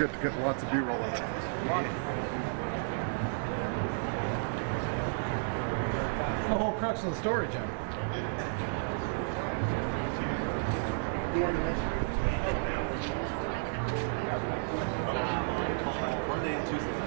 good to get lots of B-roll of it. The whole crux of the story, Jim. Monday and Tuesday.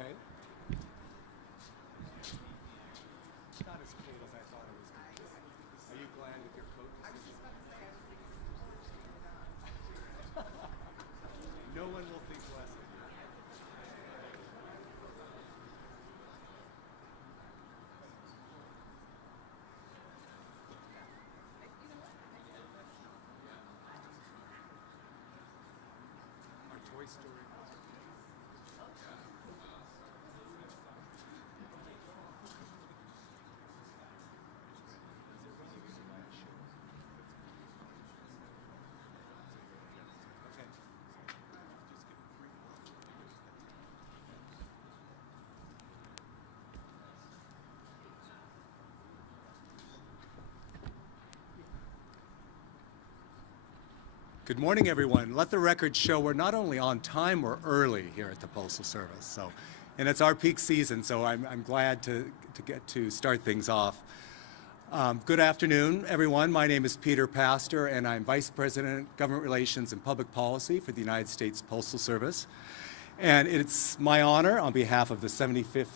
Okay. It's not as cold as I thought it was going to be. Are you glad with your coat? No one will think less of you. Our Toy Story. Good morning, everyone. Let the record show we're not only on time, we're early here at the Postal Service. And it's our peak season, so I'm glad to get to start things off. Good afternoon, everyone. My name is Peter Pastor, and I'm Vice President, Government Relations and Public Policy for the United States Postal Service. And it's my honor, on behalf of the 75th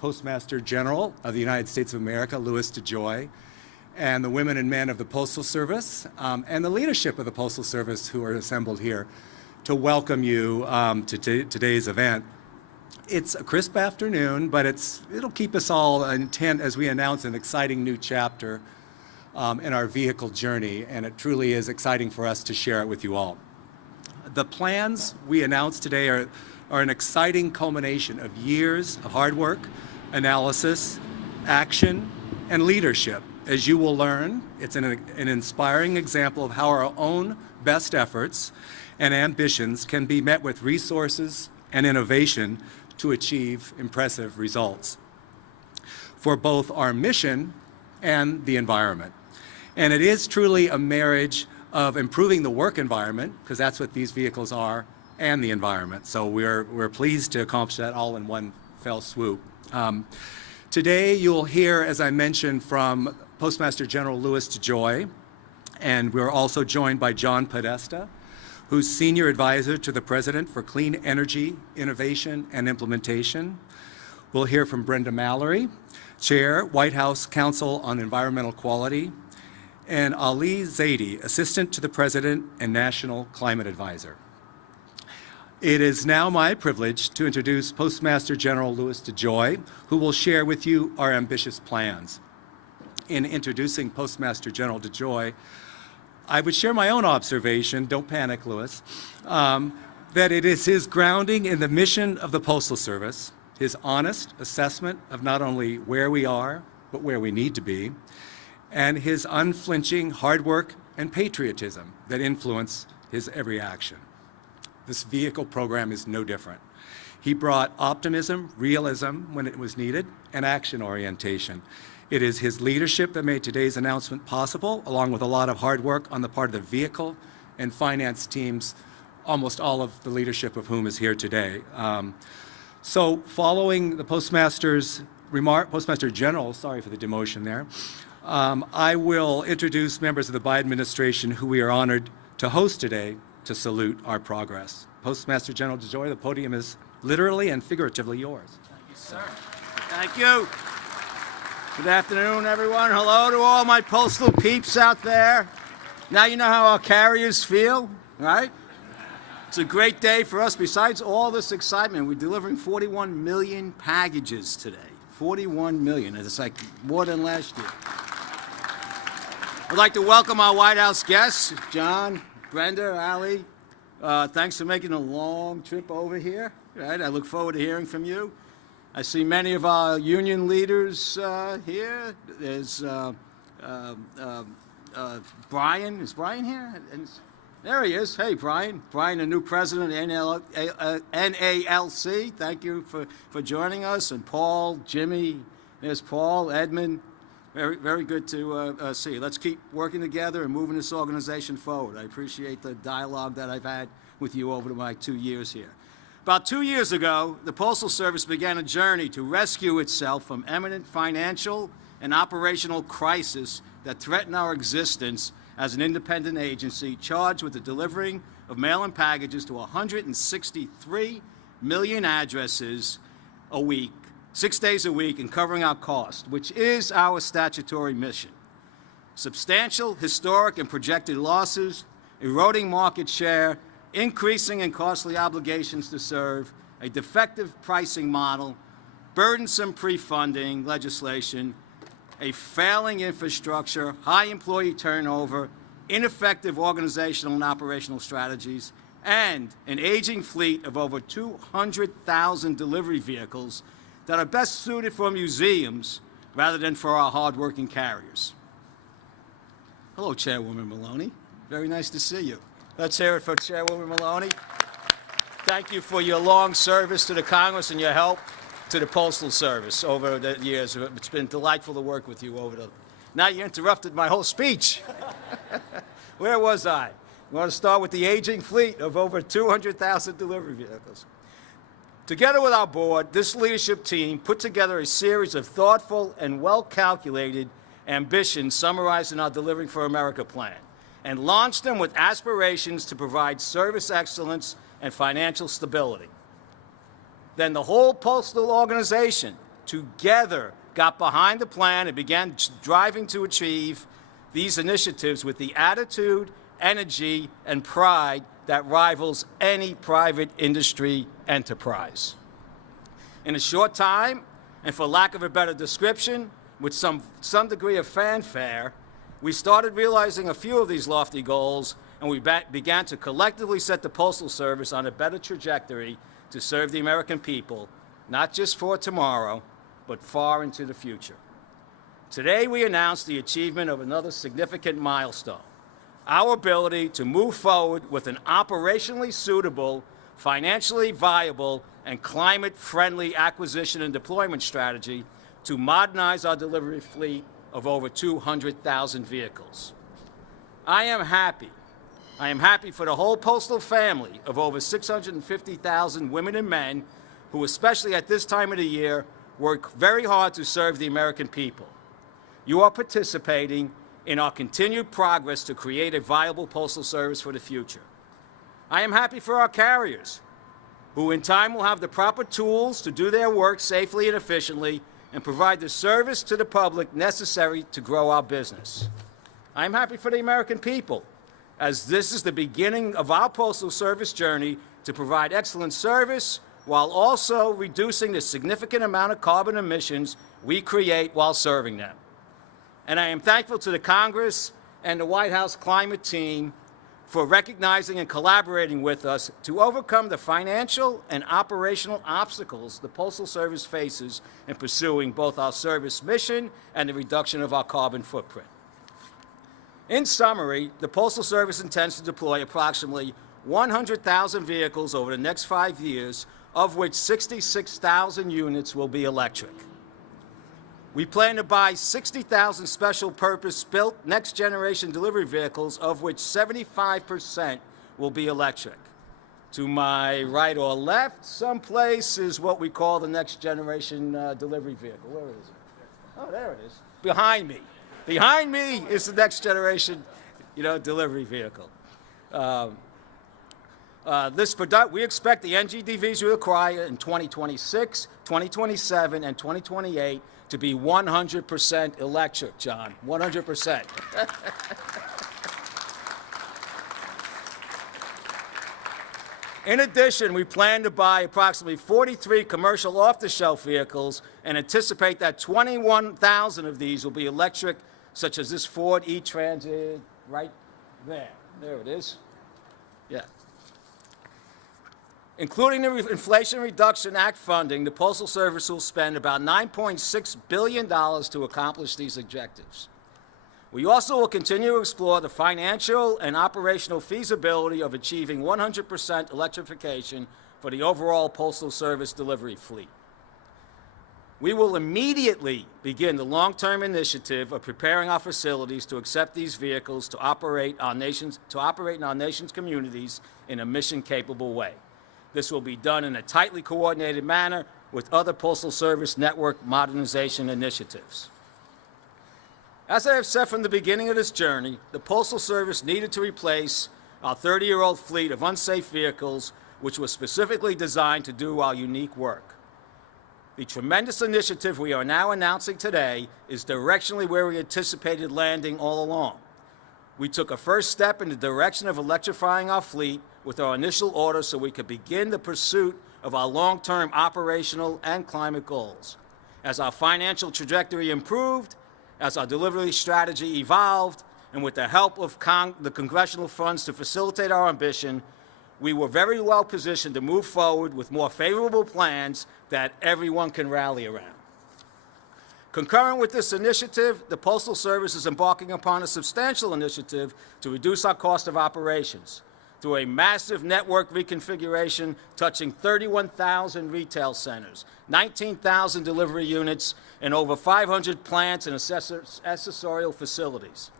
Postmaster General of the United States of America, Louis DeJoy, and the women and men of the Postal Service, and the leadership of the Postal Service who are assembled here, to welcome you to today's event. It's a crisp afternoon, but it'll keep us all intent as we announce an exciting new chapter in our vehicle journey, and it truly is exciting for us to share it with you all. The plans we announced today are an exciting culmination of years of hard work, analysis, action, and leadership. As you will learn, it's an inspiring example of how our own best efforts and ambitions can be met with resources and innovation to achieve impressive results for both our mission and the environment. And it is truly a marriage of improving the work environment, because that's what these vehicles are, and the environment. So we're pleased to accomplish that all in one fell swoop. Today you'll hear, as I mentioned, from Postmaster General Louis DeJoy, and we're also joined by John Podesta, who's Senior Advisor to the President for Clean Energy, Innovation, and Implementation. We'll hear from Brenda Mallory, Chair, White House Council on Environmental Quality, and Ali Zaidi, Assistant to the President and National Climate Advisor. It is now my privilege to introduce Postmaster General Louis DeJoy, who will share with you our ambitious plans. In introducing Postmaster General DeJoy, I would share my own observation, don't panic, Louis, that it is his grounding in the mission of the Postal Service, his honest assessment of not only where we are, but where we need to be, and his unflinching hard work and patriotism that influence his every action. This vehicle program is no different. He brought optimism, realism when it was needed, and action orientation. It is his leadership that made today's announcement possible, along with a lot of hard work on the part of the vehicle and finance teams, almost all of the leadership of whom is here today. So following the Postmaster's remark, Postmaster General, sorry for the demotion there, I will introduce members of the Biden administration who we are honored to host today to salute our progress. Postmaster General DeJoy, the podium is literally and figuratively yours. Thank you, sir. Thank you. Good afternoon, everyone. Hello to all my postal peeps out there. Now you know how our carriers feel, right? It's a great day for us. Besides all this excitement, we're delivering 41 million packages today. 41 million. It's like more than last year. I'd like to welcome our White House guests, John, Brenda, Ali. Thanks for making a long trip over here. Right? I look forward to hearing from you. I see many of our union leaders here. There's Brian. Is Brian here? There he is. Hey, Brian. Brian, the new president of NALC. Thank you for joining us. And Paul, Jimmy. There's Paul, Edmund. Very, very good to see you. Let's keep working together and moving this organization forward. I appreciate the dialogue that I've had with you over my 2 years here. About 2 years ago, the Postal Service began a journey to rescue itself from imminent financial and operational crisis that threatened our existence as an independent agency charged with the delivering of mail-in packages to 163 million addresses a week, 6 days a week, and covering our cost, which is our statutory mission. Substantial, historic, and projected losses, eroding market share, increasing and costly obligations to serve, a defective pricing model, burdensome pre-funding legislation, a failing infrastructure, high employee turnover, ineffective organizational and operational strategies, and an aging fleet of over 200,000 delivery vehicles that are best suited for museums rather than for our hardworking carriers. Hello, Chairwoman Maloney. Very nice to see you. Let's hear it for Chairwoman Maloney. Thank you for your long service to the Congress and your help to the Postal Service over the years. It's been delightful to work with you over the... Now you interrupted my whole speech. Where was I? We want to start with the aging fleet of over 200,000 delivery vehicles. Together with our board, this leadership team put together a series of thoughtful and well-calculated ambitions summarized in our Delivering for America plan, and launched them with aspirations to provide service excellence and financial stability. Then the whole postal organization together got behind the plan and began driving to achieve these initiatives with the attitude, energy, and pride that rivals any private industry enterprise. In a short time, and for lack of a better description, with some degree of fanfare, we started realizing a few of these lofty goals, and we began to collectively set the Postal Service on a better trajectory to serve the American people, not just for tomorrow, but far into the future. Today, we announced the achievement of another significant milestone: our ability to move forward with an operationally suitable, financially viable, and climate-friendly acquisition and deployment strategy to modernize our delivery fleet of over 200,000 vehicles. I am happy for the whole postal family of over 650,000 women and men who, especially at this time of the year, work very hard to serve the American people. You are participating in our continued progress to create a viable postal service for the future. I am happy for our carriers, who in time will have the proper tools to do their work safely and efficiently and provide the service to the public necessary to grow our business. I am happy for the American people, as this is the beginning of our Postal Service journey to provide excellent service while also reducing the significant amount of carbon emissions we create while serving them. And I am thankful to the Congress and the White House climate team for recognizing and collaborating with us to overcome the financial and operational obstacles the Postal Service faces in pursuing both our service mission and the reduction of our carbon footprint. In summary, the Postal Service intends to deploy approximately 100,000 vehicles over the next 5 years, of which 66,000 units will be electric. We plan to buy 60,000 special purpose-built next-generation delivery vehicles, of which 75% will be electric. To my right or left, someplace, is what we call the next-generation delivery vehicle. Where is it? Oh, there it is. Behind me. Behind me is the next-generation, delivery vehicle. We expect the NGDVs we acquire in 2026, 2027, and 2028 to be 100% electric, John, 100%. In addition, we plan to buy approximately 43 commercial off-the-shelf vehicles and anticipate that 21,000 of these will be electric, such as this Ford E-Transit right there. There it is. Yeah. Including the Inflation Reduction Act funding, the Postal Service will spend about $9.6 billion to accomplish these objectives. We also will continue to explore the financial and operational feasibility of achieving 100% electrification for the overall Postal Service delivery fleet. We will immediately begin the long-term initiative of preparing our facilities to accept these vehicles to operate in our nation's communities in a mission-capable way. This will be done in a tightly coordinated manner with other Postal Service network modernization initiatives. As I have said from the beginning of this journey, the Postal Service needed to replace our 30-year-old fleet of unsafe vehicles, which was specifically designed to do our unique work. The tremendous initiative we are now announcing today is directionally where we anticipated landing all along. We took a first step in the direction of electrifying our fleet with our initial order so we could begin the pursuit of our long-term operational and climate goals. As our financial trajectory improved, as our delivery strategy evolved, and with the help of the congressional funds to facilitate our ambition, we were very well positioned to move forward with more favorable plans that everyone can rally around. Concurrent with this initiative, the Postal Service is embarking upon a substantial initiative to reduce our cost of operations through a massive network reconfiguration touching 31,000 retail centers, 19,000 delivery units, and over 500 plants and accessorial facilities.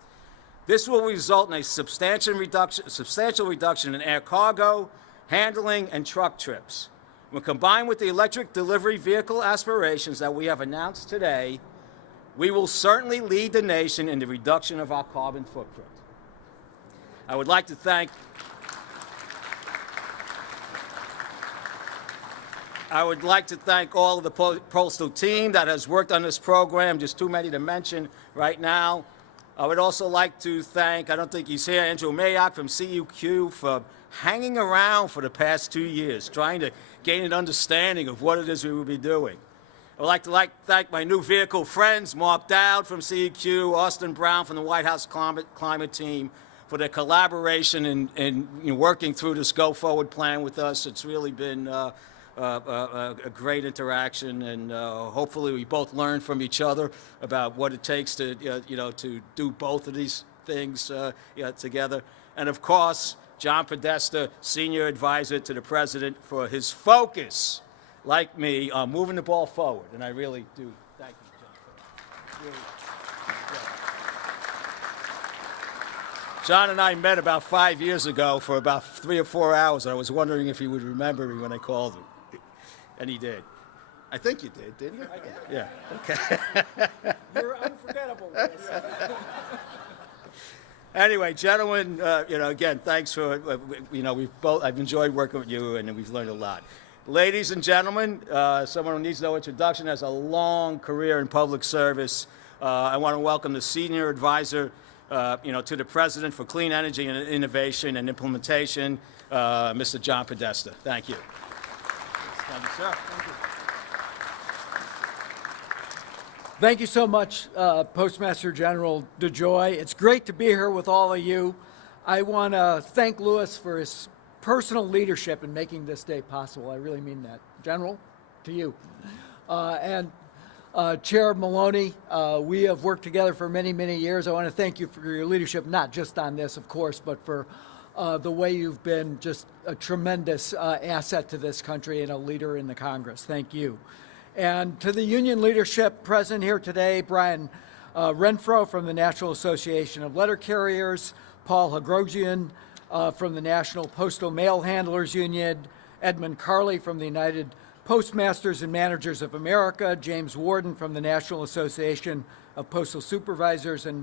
This will result in a substantial reduction in air cargo, handling, and truck trips. When combined with the electric delivery vehicle aspirations that we have announced today, we will certainly lead the nation in the reduction of our carbon footprint. I would like to thank all of the Postal team that has worked on this program, just too many to mention right now. I would also like to thank, I don't think he's here, Andrew Mayock from CUQ for hanging around for the past 2 years, trying to gain an understanding of what it is we will be doing. I would like to thank my new vehicle friends, Mark Dowd from CEQ, Austin Brown from the White House Climate Team, for their collaboration in working through this go-forward plan with us. It's really been a great interaction, and hopefully we both learn from each other about what it takes to, to do both of these things together. And of course, John Podesta, Senior Advisor to the President, for his focus, like me, on moving the ball forward. And I really do thank you, John, for that. Really, yeah. John and I met about 5 years ago for about 3 or 4 hours. I was wondering if he would remember me when I called him. And he did. I think you did, didn't you? I did. Yeah, okay. You're unforgettable. Anyway, gentlemen, again, thanks for, I've enjoyed working with you, and we've learned a lot. Ladies and gentlemen, someone who needs no introduction, has a long career in public service. I want to welcome the Senior Advisor, to the President for Clean Energy and Innovation and Implementation, Mr. John Podesta. Thank you. Thank you, sir. Thank you. Thank you so much, Postmaster General DeJoy. It's great to be here with all of you. I want to thank Louis for his personal leadership in making this day possible. I really mean that. General, to you. And Chair Maloney, we have worked together for many, many years. I want to thank you for your leadership, not just on this, of course, but for the way you've been just a tremendous asset to this country and a leader in the Congress. Thank you. And to the union leadership present here today, Brian Renfro from the National Association of Letter Carriers, Paul Hagrogian from the National Postal Mail Handlers Union, Edmund Carley from the United Postmasters and Managers of America, James Warden from the National Association of Postal Supervisors, and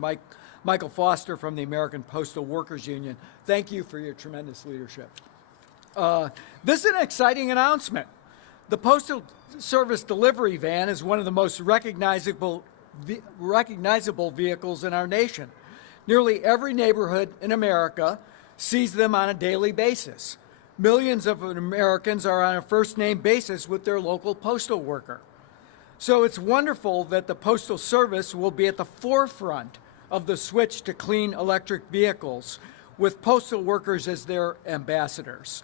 Michael Foster from the American Postal Workers Union. Thank you for your tremendous leadership. This is an exciting announcement. The Postal Service delivery van is one of the most recognizable vehicles in our nation. Nearly every neighborhood in America sees them on a daily basis. Millions of Americans are on a first-name basis with their local postal worker. So it's wonderful that the Postal Service will be at the forefront of the switch to clean electric vehicles, with postal workers as their ambassadors.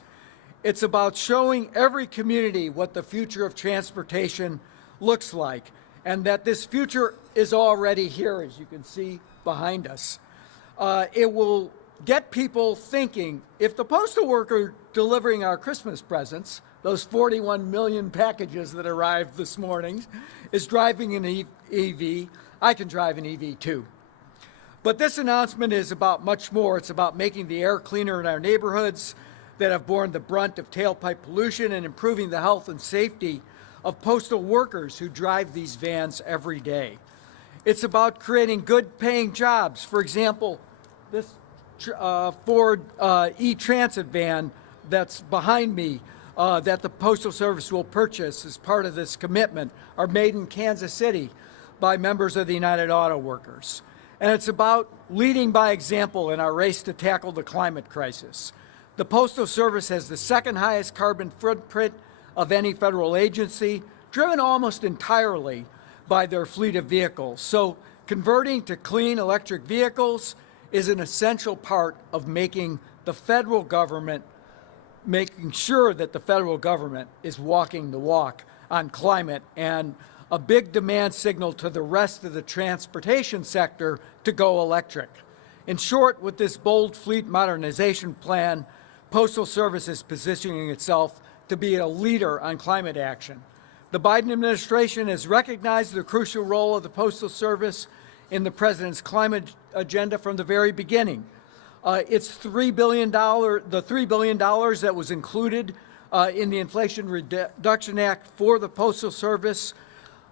It's about showing every community what the future of transportation looks like, and that this future is already here, as you can see behind us. It will get people thinking, if the postal worker delivering our Christmas presents, those 41 million packages that arrived this morning, is driving an EV, I can drive an EV too. But this announcement is about much more. It's about making the air cleaner in our neighborhoods that have borne the brunt of tailpipe pollution, and improving the health and safety of postal workers who drive these vans every day. It's about creating good paying jobs. For example, this Ford e-Transit van that's behind me that the Postal Service will purchase as part of this commitment are made in Kansas City by members of the United Auto Workers. And it's about leading by example in our race to tackle the climate crisis. The Postal Service has the second highest carbon footprint of any federal agency, driven almost entirely by their fleet of vehicles. So converting to clean electric vehicles is an essential part of making sure that the federal government is walking the walk on climate, and a big demand signal to the rest of the transportation sector to go electric. In short, with this bold fleet modernization plan, Postal Service is positioning itself to be a leader on climate action. The Biden administration has recognized the crucial role of the Postal Service in the President's climate agenda from the very beginning. It's the $3 billion that was included in the Inflation Reduction Act for the Postal Service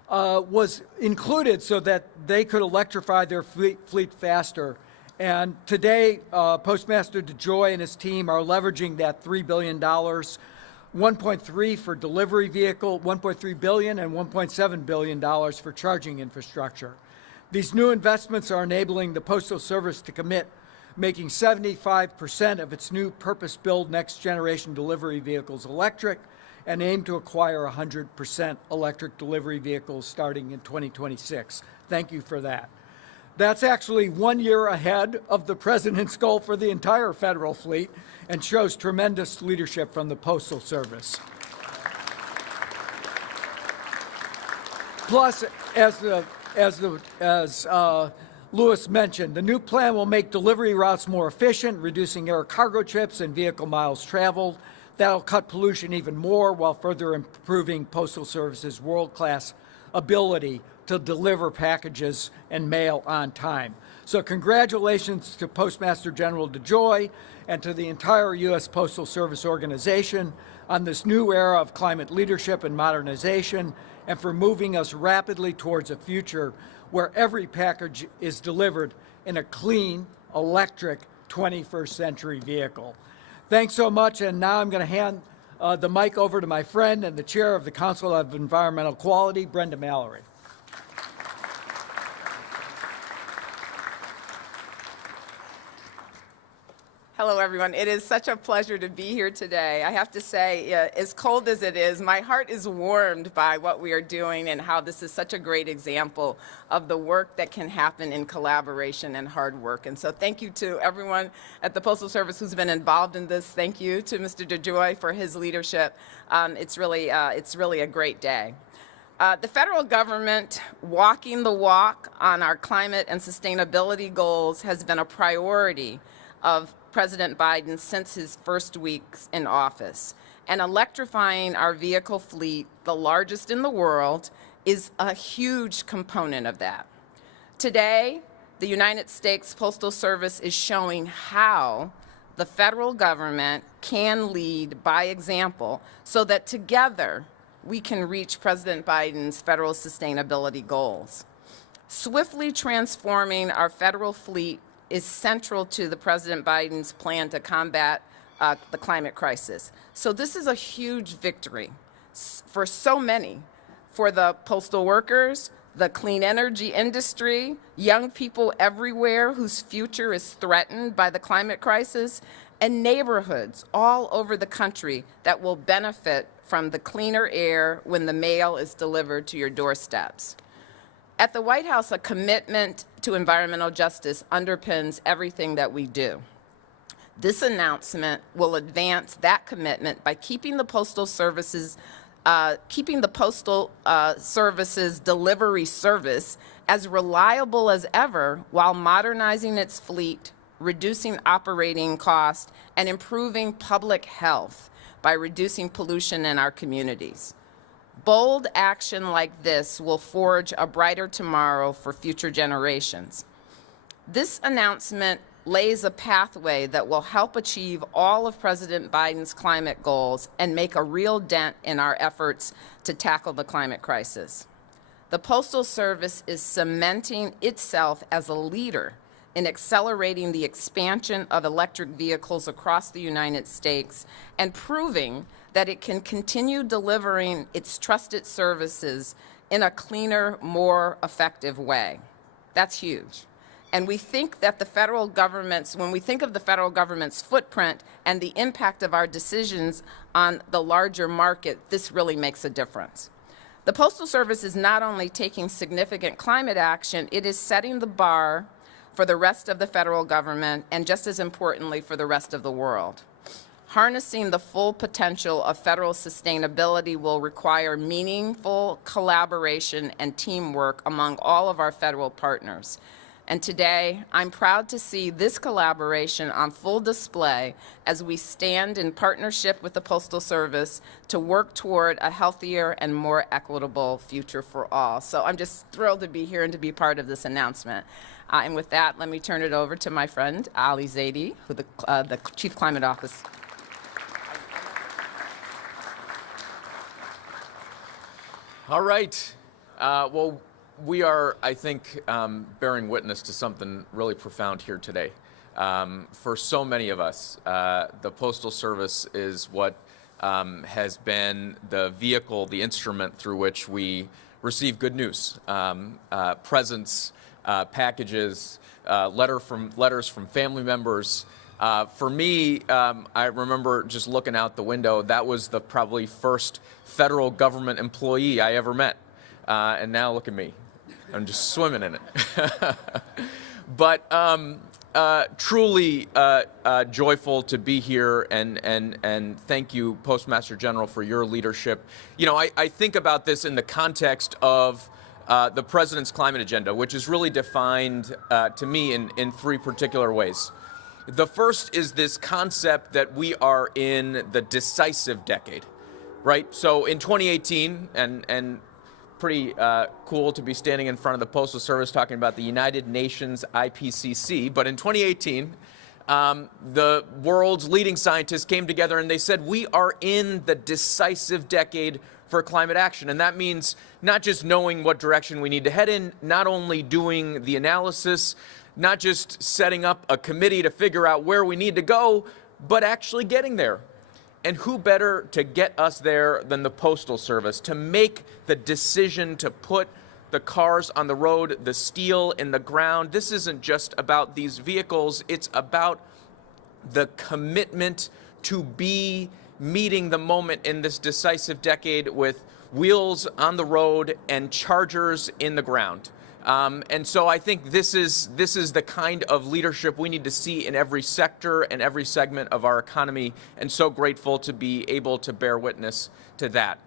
was included so that they could electrify their fleet faster. And today, Postmaster DeJoy and his team are leveraging that $3 billion, 1.3 for delivery vehicle, 1.3 billion, and 1.7 billion dollars for charging infrastructure. These new investments are enabling the Postal Service to commit making 75% of its new purpose-built next-generation delivery vehicles electric and aim to acquire 100% electric delivery vehicles starting in 2026. Thank you for that. That's actually 1 year ahead of the President's goal for the entire federal fleet and shows tremendous leadership from the Postal Service. Plus, as Louis mentioned, the new plan will make delivery routes more efficient, reducing air cargo trips and vehicle miles traveled. That'll cut pollution even more while further improving Postal Service's world-class ability to deliver packages and mail on time. So congratulations to Postmaster General DeJoy and to the entire U.S. Postal Service organization on this new era of climate leadership and modernization, and for moving us rapidly towards a future where every package is delivered in a clean, electric 21st century vehicle. Thanks so much, and now I'm going to hand the mic over to my friend and the chair of the Council of Environmental Quality, Brenda Mallory. Hello, everyone. It is such a pleasure to be here today. I have to say, as cold as it is, my heart is warmed by what we are doing and how this is such a great example of the work that can happen in collaboration and hard work. And so thank you to everyone at the Postal Service who's been involved in this. Thank you to Mr. DeJoy for his leadership. It's really a great day. The federal government walking the walk on our climate and sustainability goals has been a priority of President Biden since his first weeks in office. And electrifying our vehicle fleet, the largest in the world, is a huge component of that. Today, the United States Postal Service is showing how the federal government can lead by example so that together we can reach President Biden's federal sustainability goals. Swiftly transforming our federal fleet is central to the President Biden's plan to combat the climate crisis. So this is a huge victory for so many, for the postal workers, the clean energy industry, young people everywhere whose future is threatened by the climate crisis, and neighborhoods all over the country that will benefit from the cleaner air when the mail is delivered to your doorsteps. At the White House, a commitment to environmental justice underpins everything that we do. This announcement will advance that commitment by keeping the Postal Service's delivery service as reliable as ever while modernizing its fleet, reducing operating costs, and improving public health by reducing pollution in our communities. Bold action like this will forge a brighter tomorrow for future generations. This announcement lays a pathway that will help achieve all of President Biden's climate goals and make a real dent in our efforts to tackle the climate crisis. The Postal Service is cementing itself as a leader in accelerating the expansion of electric vehicles across the United States and proving that it can continue delivering its trusted services in a cleaner, more effective way. That's huge. And we think that when we think of the federal government's footprint and the impact of our decisions on the larger market, this really makes a difference. The Postal Service is not only taking significant climate action, it is setting the bar for the rest of the federal government and, just as importantly, for the rest of the world. Harnessing the full potential of federal sustainability will require meaningful collaboration and teamwork among all of our federal partners. And today, I'm proud to see this collaboration on full display as we stand in partnership with the Postal Service to work toward a healthier and more equitable future for all. So I'm just thrilled to be here and to be part of this announcement. And with that, let me turn it over to my friend, Ali Zaidi, who the Chief Climate Officer. All right. Well, we are, I think, bearing witness to something really profound here today. For so many of us, the Postal Service is what has been the vehicle, the instrument through which we receive good news, presents, packages, letters from family members. For me, I remember just looking out the window. That was the probably first federal government employee I ever met. And now look at me. I'm just swimming in it. But truly joyful to be here, and thank you, Postmaster General, for your leadership. You know, I think about this in the context of the President's climate agenda, which is really defined to me in three particular ways. The first is this concept that we are in the decisive decade, right? So in 2018, and pretty cool to be standing in front of the Postal Service talking about the United Nations IPCC, but in 2018, the world's leading scientists came together and they said, we are in the decisive decade for climate action. And that means not just knowing what direction we need to head in, not only doing the analysis, not just setting up a committee to figure out where we need to go, but actually getting there. And who better to get us there than the Postal Service to make the decision to put the cars on the road, the steel in the ground. This isn't just about these vehicles, it's about the commitment to be meeting the moment in this decisive decade with wheels on the road and chargers in the ground. And so I think this is the kind of leadership we need to see in every sector and every segment of our economy, and so grateful to be able to bear witness to that.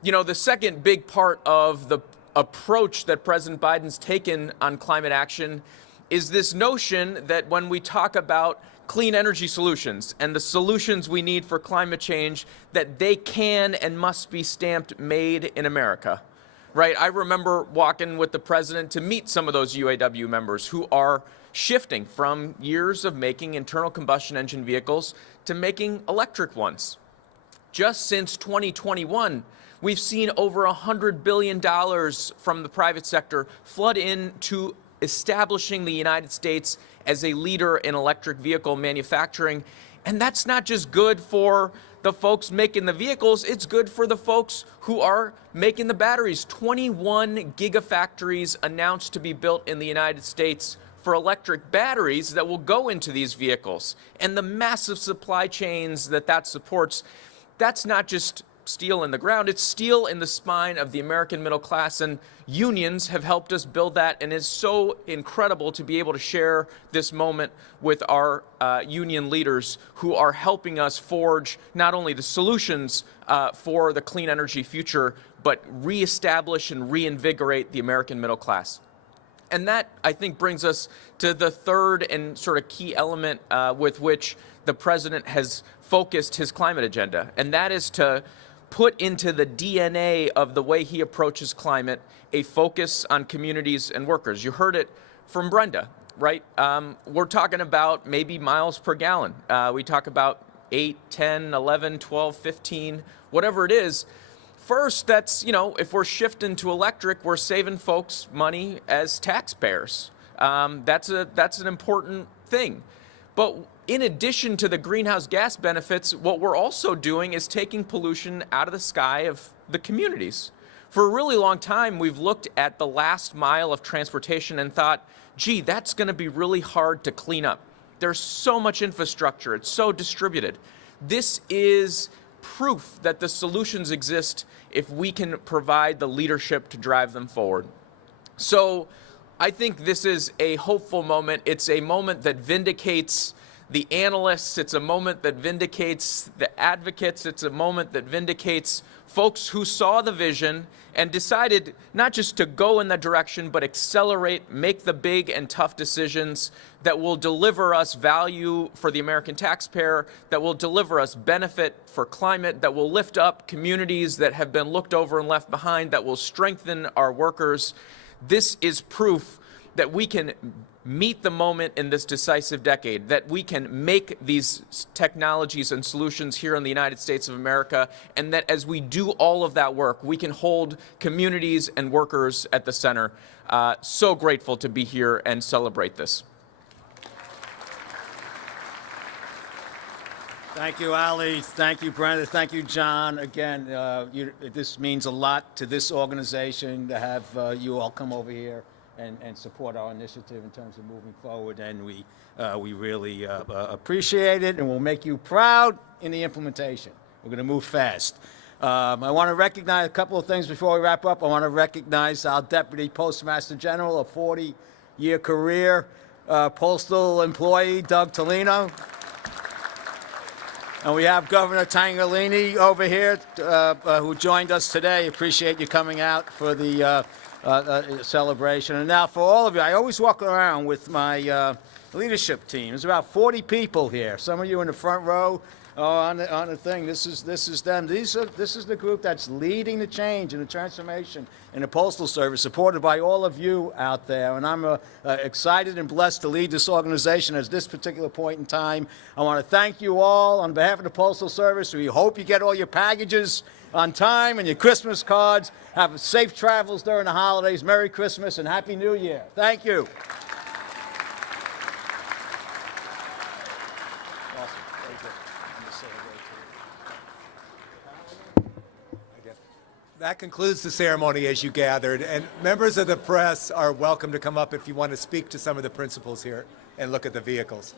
You know, the second big part of the approach that President Biden's taken on climate action is this notion that when we talk about clean energy solutions and the solutions we need for climate change, that they can and must be stamped made in America. Right, I remember walking with the president to meet some of those UAW members who are shifting from years of making internal combustion engine vehicles to making electric ones. Just since 2021, we've seen over $100 billion from the private sector flood into establishing the United States as a leader in electric vehicle manufacturing. And that's not just good for the folks making the vehicles, it's good for the folks who are making the batteries. 21 gigafactories announced to be built in the United States for electric batteries that will go into these vehicles. And the massive supply chains that supports, that's not just steel in the ground, it's steel in the spine of the American middle class, and unions have helped us build that, and it's so incredible to be able to share this moment with our union leaders who are helping us forge not only the solutions for the clean energy future, but reestablish and reinvigorate the American middle class. And that, I think, brings us to the third and sort of key element with which the president has focused his climate agenda, and that is to put into the DNA of the way he approaches climate a focus on communities and workers. You heard it from Brenda, right? We're talking about maybe miles per gallon. We talk about 8, 10, 11, 12, 15, whatever it is. First, that's, you know, if we're shifting to electric, we're saving folks money as taxpayers. That's an important thing. But in addition to the greenhouse gas benefits, what we're also doing is taking pollution out of the sky of the communities. For a really long time, we've looked at the last mile of transportation and thought, gee, that's going to be really hard to clean up. There's so much infrastructure. It's so distributed. This is proof that the solutions exist if we can provide the leadership to drive them forward. So I think this is a hopeful moment. It's a moment that vindicates the analysts. It's a moment that vindicates the advocates. It's a moment that vindicates folks who saw the vision and decided not just to go in that direction, but accelerate, make the big and tough decisions that will deliver us value for the American taxpayer, that will deliver us benefit for climate, that will lift up communities that have been looked over and left behind, that will strengthen our workers. This is proof that we can meet the moment in this decisive decade, that we can make these technologies and solutions here in the United States of America, and that as we do all of that work, we can hold communities and workers at the center. So grateful to be here and celebrate this. Thank you, Ali. Thank you, Brenda. Thank you, John. Again, this means a lot to this organization to have you all come over here and support our initiative in terms of moving forward. And we really appreciate it, and we'll make you proud in the implementation. We're going to move fast. I want to recognize a couple of things before we wrap up. I want to recognize our Deputy Postmaster General, a 40-year career postal employee, Doug Tolino. And we have Governor Tangolini over here who joined us today. Appreciate you coming out for the celebration. And now for all of you, I always walk around with my leadership team. There's about 40 people here. Some of you in the front row on the thing. This is them. This is the group that's leading the change and the transformation in the Postal Service, supported by all of you out there. And I'm excited and blessed to lead this organization at this particular point in time. I want to thank you all on behalf of the Postal Service. We hope you get all your packages on time and your Christmas cards. Have safe travels during the holidays. Merry Christmas and Happy New Year. Thank you. That concludes the ceremony as you gathered, and members of the press are welcome to come up if you want to speak to some of the principals here and look at the vehicles.